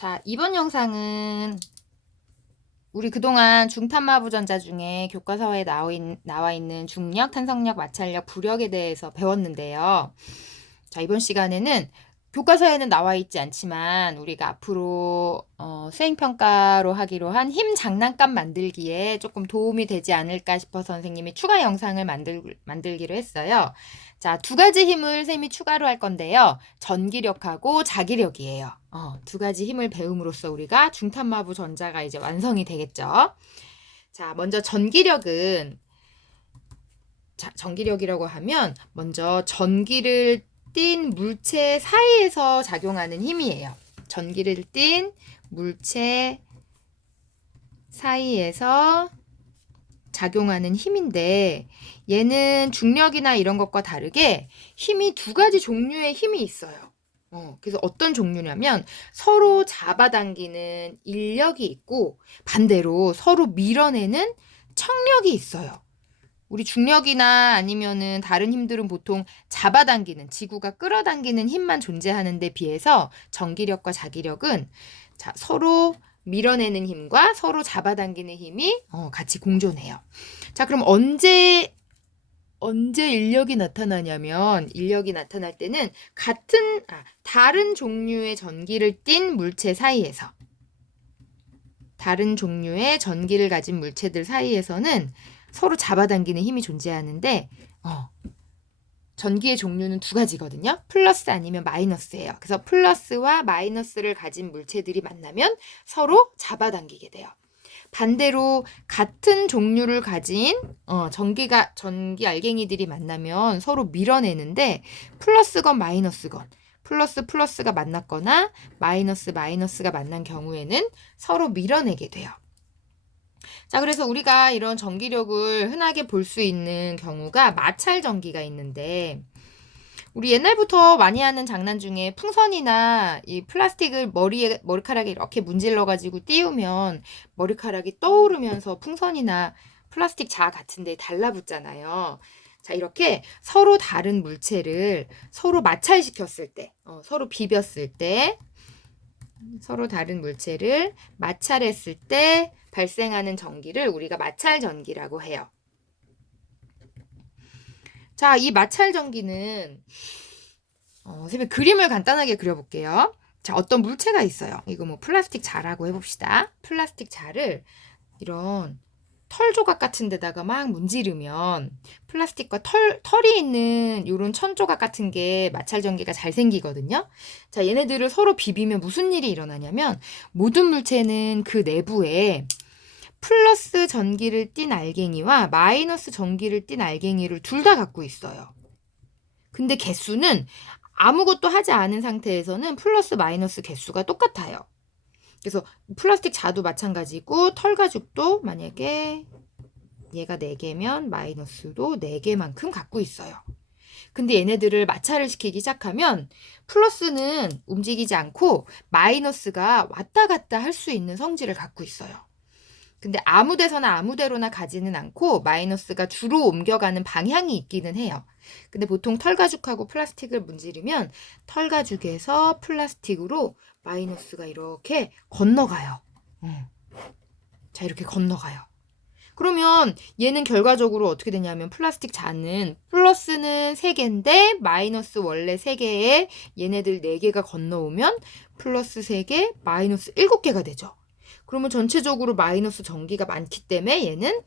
자, 이번 영상은 우리 그동안 중탄마부전자 중에 교과서에 나와 있는 중력, 탄성력, 마찰력, 부력에 대해서 배웠는데요. 자, 이번 시간에는 교과서에는 나와 있지 않지만 우리가 앞으로 수행평가로 하기로 한 힘 장난감 만들기에 조금 도움이 되지 않을까 싶어서 선생님이 추가 영상을 만들기로 했어요. 자, 두 가지 힘을 쌤이 추가로 할 건데요. 전기력하고 자기력이에요. 두 가지 힘을 배움으로써 우리가 중탄마부 전자가 이제 완성이 되겠죠. 자, 먼저 전기력은, 자, 전기력이라고 하면 먼저 전기를 띤 물체 사이에서 작용하는 힘이에요. 전기를 띤 물체 사이에서 작용하는 힘인데 얘는 중력이나 이런 것과 다르게 힘이 두 가지 종류의 힘이 있어요. 그래서 어떤 종류냐면 서로 잡아당기는 인력이 있고 반대로 서로 밀어내는 청력이 있어요. 우리 중력이나 아니면은 다른 힘들은 보통 잡아당기는, 지구가 끌어당기는 힘만 존재하는 데 비해서 전기력과 자기력은 서로 밀어내는 힘과 서로 잡아당기는 힘이 같이 공존해요. 자, 그럼 언제 인력이 나타나냐면 인력이 나타날 때는 다른 종류의 전기를 띤 물체 사이에서 다른 종류의 전기를 가진 물체들 사이에서는 서로 잡아당기는 힘이 존재하는데 전기의 종류는 두 가지거든요. 플러스 아니면 마이너스예요. 그래서 플러스와 마이너스를 가진 물체들이 만나면 서로 잡아당기게 돼요. 반대로 같은 종류를 가진 전기 알갱이들이 만나면 서로 밀어내는데 플러스건 마이너스건 플러스가 만났거나 마이너스가 만난 경우에는 서로 밀어내게 돼요. 자, 그래서 우리가 이런 전기력을 흔하게 볼 수 있는 경우가 마찰 전기가 있는데 우리 옛날부터 많이 하는 장난 중에 풍선이나 이 플라스틱을 머리카락에 이렇게 문질러 가지고 띄우면 머리카락이 떠오르면서 풍선이나 플라스틱 자 같은 데 달라붙잖아요. 자, 이렇게 서로 다른 물체를 서로 마찰시켰을 때, 서로 비볐을 때, 서로 다른 물체를 마찰했을 때 발생하는 전기를 우리가 마찰 전기라고 해요. 자, 이 마찰 전기는 선생님 그림을 간단하게 그려볼게요. 자, 어떤 물체가 있어요. 이거 뭐 플라스틱 자라고 해봅시다. 플라스틱 자를 이런 털 조각 같은 데다가 막 문지르면 플라스틱과 털이 있는 이런 천 조각 같은 게 마찰 전기가 잘 생기거든요. 자, 얘네들을 서로 비비면 무슨 일이 일어나냐면 모든 물체는 그 내부에 플러스 전기를 띤 알갱이와 마이너스 전기를 띤 알갱이를 둘 다 갖고 있어요. 근데 개수는 아무것도 하지 않은 상태에서는 플러스 마이너스 개수가 똑같아요. 그래서 플라스틱 자도 마찬가지고 털 가죽도 만약에 얘가 4개면 마이너스도 4개만큼 갖고 있어요. 근데 얘네들을 마찰을 시키기 시작하면 플러스는 움직이지 않고 마이너스가 왔다 갔다 할 수 있는 성질을 갖고 있어요. 근데 아무 데서나 아무 데로나 가지는 않고 마이너스가 주로 옮겨가는 방향이 있기는 해요. 근데 보통 털가죽하고 플라스틱을 문지르면 털가죽에서 플라스틱으로 마이너스가 이렇게 건너가요. 자, 이렇게 건너가요. 그러면 얘는 결과적으로 어떻게 되냐면 플라스틱 자는 플러스는 3개인데 마이너스 원래 3개에 얘네들 4개가 건너오면 플러스 3개, 마이너스 7개가 되죠. 그러면 전체적으로 마이너스 전기가 많기 때문에 얘는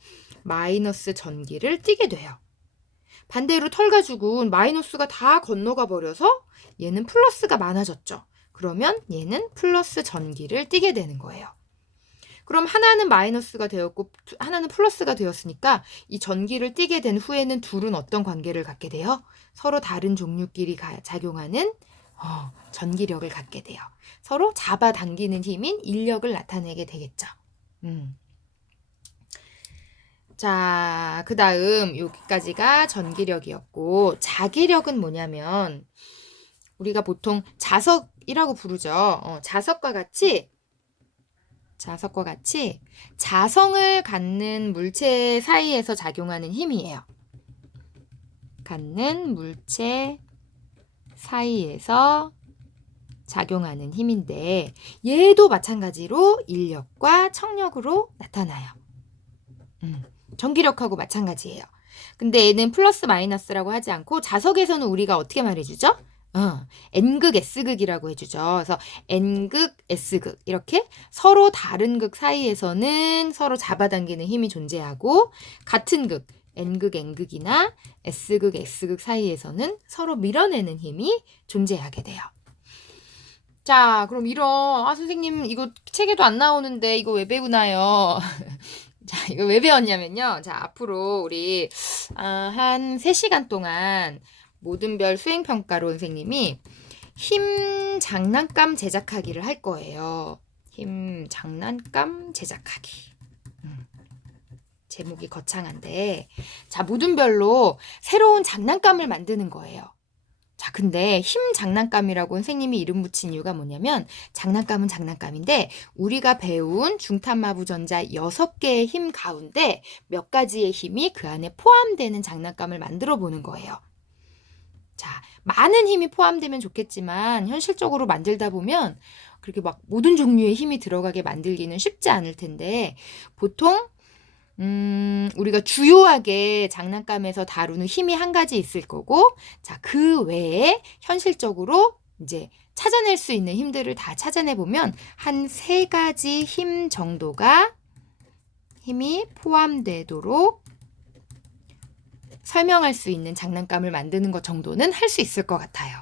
마이너스 전기를 띠게 돼요. 반대로 털가죽은 마이너스가 다 건너가 버려서 얘는 플러스가 많아졌죠. 그러면 얘는 플러스 전기를 띠게 되는 거예요. 그럼 하나는 마이너스가 되었고 하나는 플러스가 되었으니까 이 전기를 띠게 된 후에는 둘은 어떤 관계를 갖게 돼요? 서로 다른 종류끼리 작용하는 전기력을 갖게 돼요. 서로 잡아당기는 힘인 인력을 나타내게 되겠죠. 자, 그 다음 여기까지가 전기력이었고 자기력은 뭐냐면 우리가 보통 자석이라고 부르죠. 자석과 같이 자성을 갖는 물체 사이에서 작용하는 힘이에요. 갖는 물체 사이에서 작용하는 힘인데 얘도 마찬가지로 인력과 청력으로 나타나요. 전기력하고 마찬가지예요. 근데 얘는 플러스 마이너스라고 하지 않고 자석에서는 우리가 어떻게 말해주죠? N극, S극이라고 해주죠. 그래서 N극, S극 이렇게 서로 다른 극 사이에서는 서로 잡아당기는 힘이 존재하고 같은 극, N극, N극이나 S극, S극 사이에서는 서로 밀어내는 힘이 존재하게 돼요. 자, 그럼 선생님 이거 책에도 안 나오는데 이거 왜 배우나요? 자, 이거 왜 배웠냐면요. 자, 앞으로 우리 한 3시간 동안 모든 별 수행평가로 선생님이 힘 장난감 제작하기를 할 거예요. 힘 장난감 제작하기. 제목이 거창한데, 자, 모든 별로 새로운 장난감을 만드는 거예요. 자, 근데 힘 장난감이라고 선생님이 이름 붙인 이유가 뭐냐면 장난감은 장난감인데 우리가 배운 중탄마부전자 6개의 힘 가운데 몇 가지의 힘이 그 안에 포함되는 장난감을 만들어 보는 거예요. 자, 많은 힘이 포함되면 좋겠지만 현실적으로 만들다 보면 그렇게 막 모든 종류의 힘이 들어가게 만들기는 쉽지 않을 텐데 보통 우리가 주요하게 장난감에서 다루는 힘이 한 가지 있을 거고, 자, 그 외에 현실적으로 이제 찾아낼 수 있는 힘들을 다 찾아내 보면 한 3가지 힘 정도가 힘이 포함되도록 설명할 수 있는 장난감을 만드는 것 정도는 할 수 있을 것 같아요.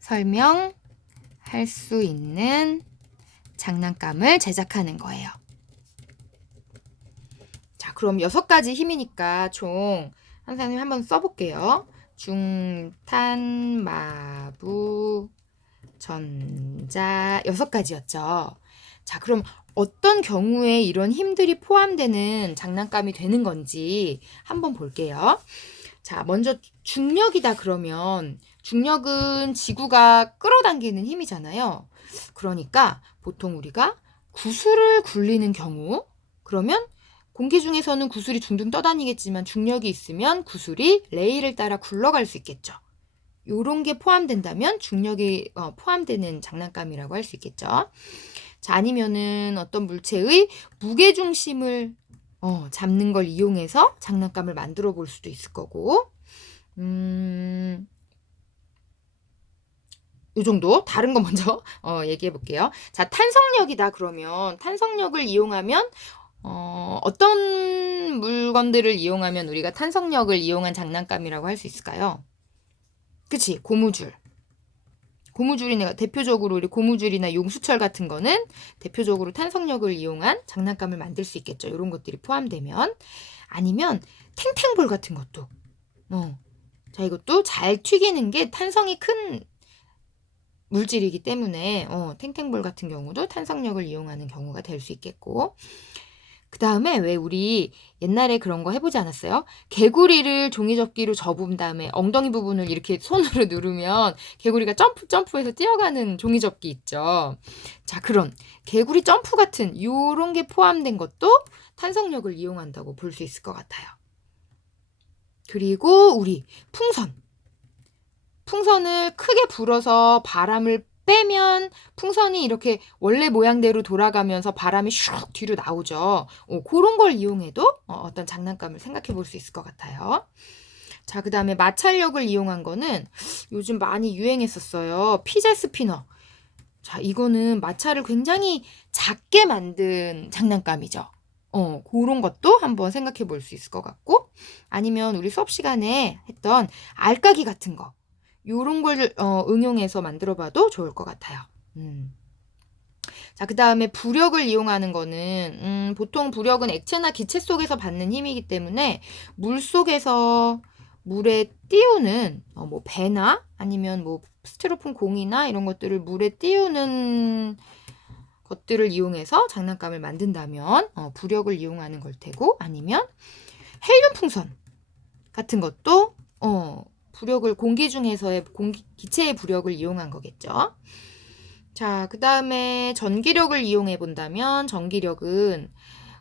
설명할 수 있는 장난감을 제작하는 거예요. 자, 그럼 6가지 힘이니까 총 선생님 한번 써볼게요. 중탄, 마부, 전자 6가지였죠. 자, 그럼 어떤 경우에 이런 힘들이 포함되는 장난감이 되는 건지 한번 볼게요. 자, 먼저 중력이다 그러면 중력은 지구가 끌어당기는 힘이잖아요. 그러니까 보통 우리가 구슬을 굴리는 경우 그러면 공기 중에서는 구슬이 둥둥 떠다니겠지만 중력이 있으면 구슬이 레일을 따라 굴러갈 수 있겠죠. 요런 게 포함된다면 중력이 포함되는 장난감이라고 할 수 있겠죠. 자, 아니면은 어떤 물체의 무게중심을 잡는 걸 이용해서 장난감을 만들어 볼 수도 있을 거고 요 정도 다른 거 먼저 얘기해 볼게요. 자, 탄성력이다 그러면 탄성력을 이용하면 어떤 물건들을 이용하면 우리가 탄성력을 이용한 장난감이라고 할 수 있을까요? 그치, 고무줄. 고무줄이나 대표적으로 우리 고무줄이나 용수철 같은 거는 대표적으로 탄성력을 이용한 장난감을 만들 수 있겠죠. 이런 것들이 포함되면. 아니면 탱탱볼 같은 것도. 자, 이것도 잘 튀기는 게 탄성이 큰 물질이기 때문에 탱탱볼 같은 경우도 탄성력을 이용하는 경우가 될 수 있겠고 그 다음에 왜 우리 옛날에 그런 거 해보지 않았어요? 개구리를 종이접기로 접은 다음에 엉덩이 부분을 이렇게 손으로 누르면 개구리가 점프해서 뛰어가는 종이접기 있죠. 자, 그런 개구리 점프 같은 요런 게 포함된 것도 탄성력을 이용한다고 볼 수 있을 것 같아요. 그리고 우리 풍선을 크게 불어서 바람을 빼면 풍선이 이렇게 원래 모양대로 돌아가면서 바람이 슉 뒤로 나오죠. 그런 걸 이용해도 어떤 장난감을 생각해 볼 수 있을 것 같아요. 자, 그 다음에 마찰력을 이용한 거는 요즘 많이 유행했었어요. 피제 스피너. 자, 이거는 마찰을 굉장히 작게 만든 장난감이죠. 그런 것도 한번 생각해 볼 수 있을 것 같고 아니면 우리 수업 시간에 했던 알까기 같은 거 요런 걸 응용해서 만들어봐도 좋을 것 같아요. 자, 그 다음에 부력을 이용하는 거는 보통 부력은 액체나 기체 속에서 받는 힘이기 때문에 물 속에서 물에 띄우는 뭐 배나 아니면 뭐 스티로폼 공이나 이런 것들을 물에 띄우는 것들을 이용해서 장난감을 만든다면 부력을 이용하는 걸 테고 아니면 헬륨 풍선 같은 것도 부력을 공기 중에서의 기체의 부력을 이용한 거겠죠. 자, 그 다음에 전기력을 이용해 본다면 전기력은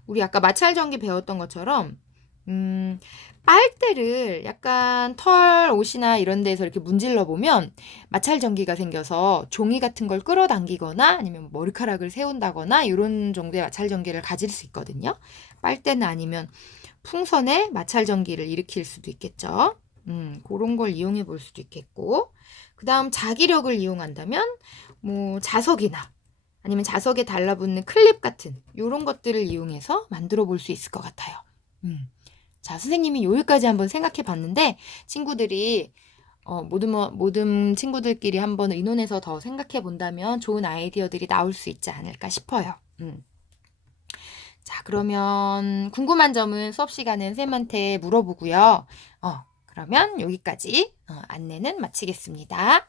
우리 아까 마찰전기 배웠던 것처럼 빨대를 약간 털 옷이나 이런 데서 이렇게 문질러 보면 마찰 전기가 생겨서 종이 같은 걸 끌어당기거나 아니면 머리카락을 세운다거나 이런 정도의 마찰 전기를 가질 수 있거든요. 빨대는 아니면 풍선에 마찰 전기를 일으킬 수도 있겠죠. 그런 걸 이용해 볼 수도 있겠고, 그 다음 자기력을 이용한다면 뭐 자석이나 아니면 자석에 달라붙는 클립 같은 이런 것들을 이용해서 만들어 볼 수 있을 것 같아요. 자, 선생님이 여기까지 한번 생각해 봤는데 친구들이 모든 친구들끼리 한번 의논해서 더 생각해 본다면 좋은 아이디어들이 나올 수 있지 않을까 싶어요. 자, 그러면 궁금한 점은 수업 시간엔 쌤한테 물어보고요. 그러면 여기까지 안내는 마치겠습니다.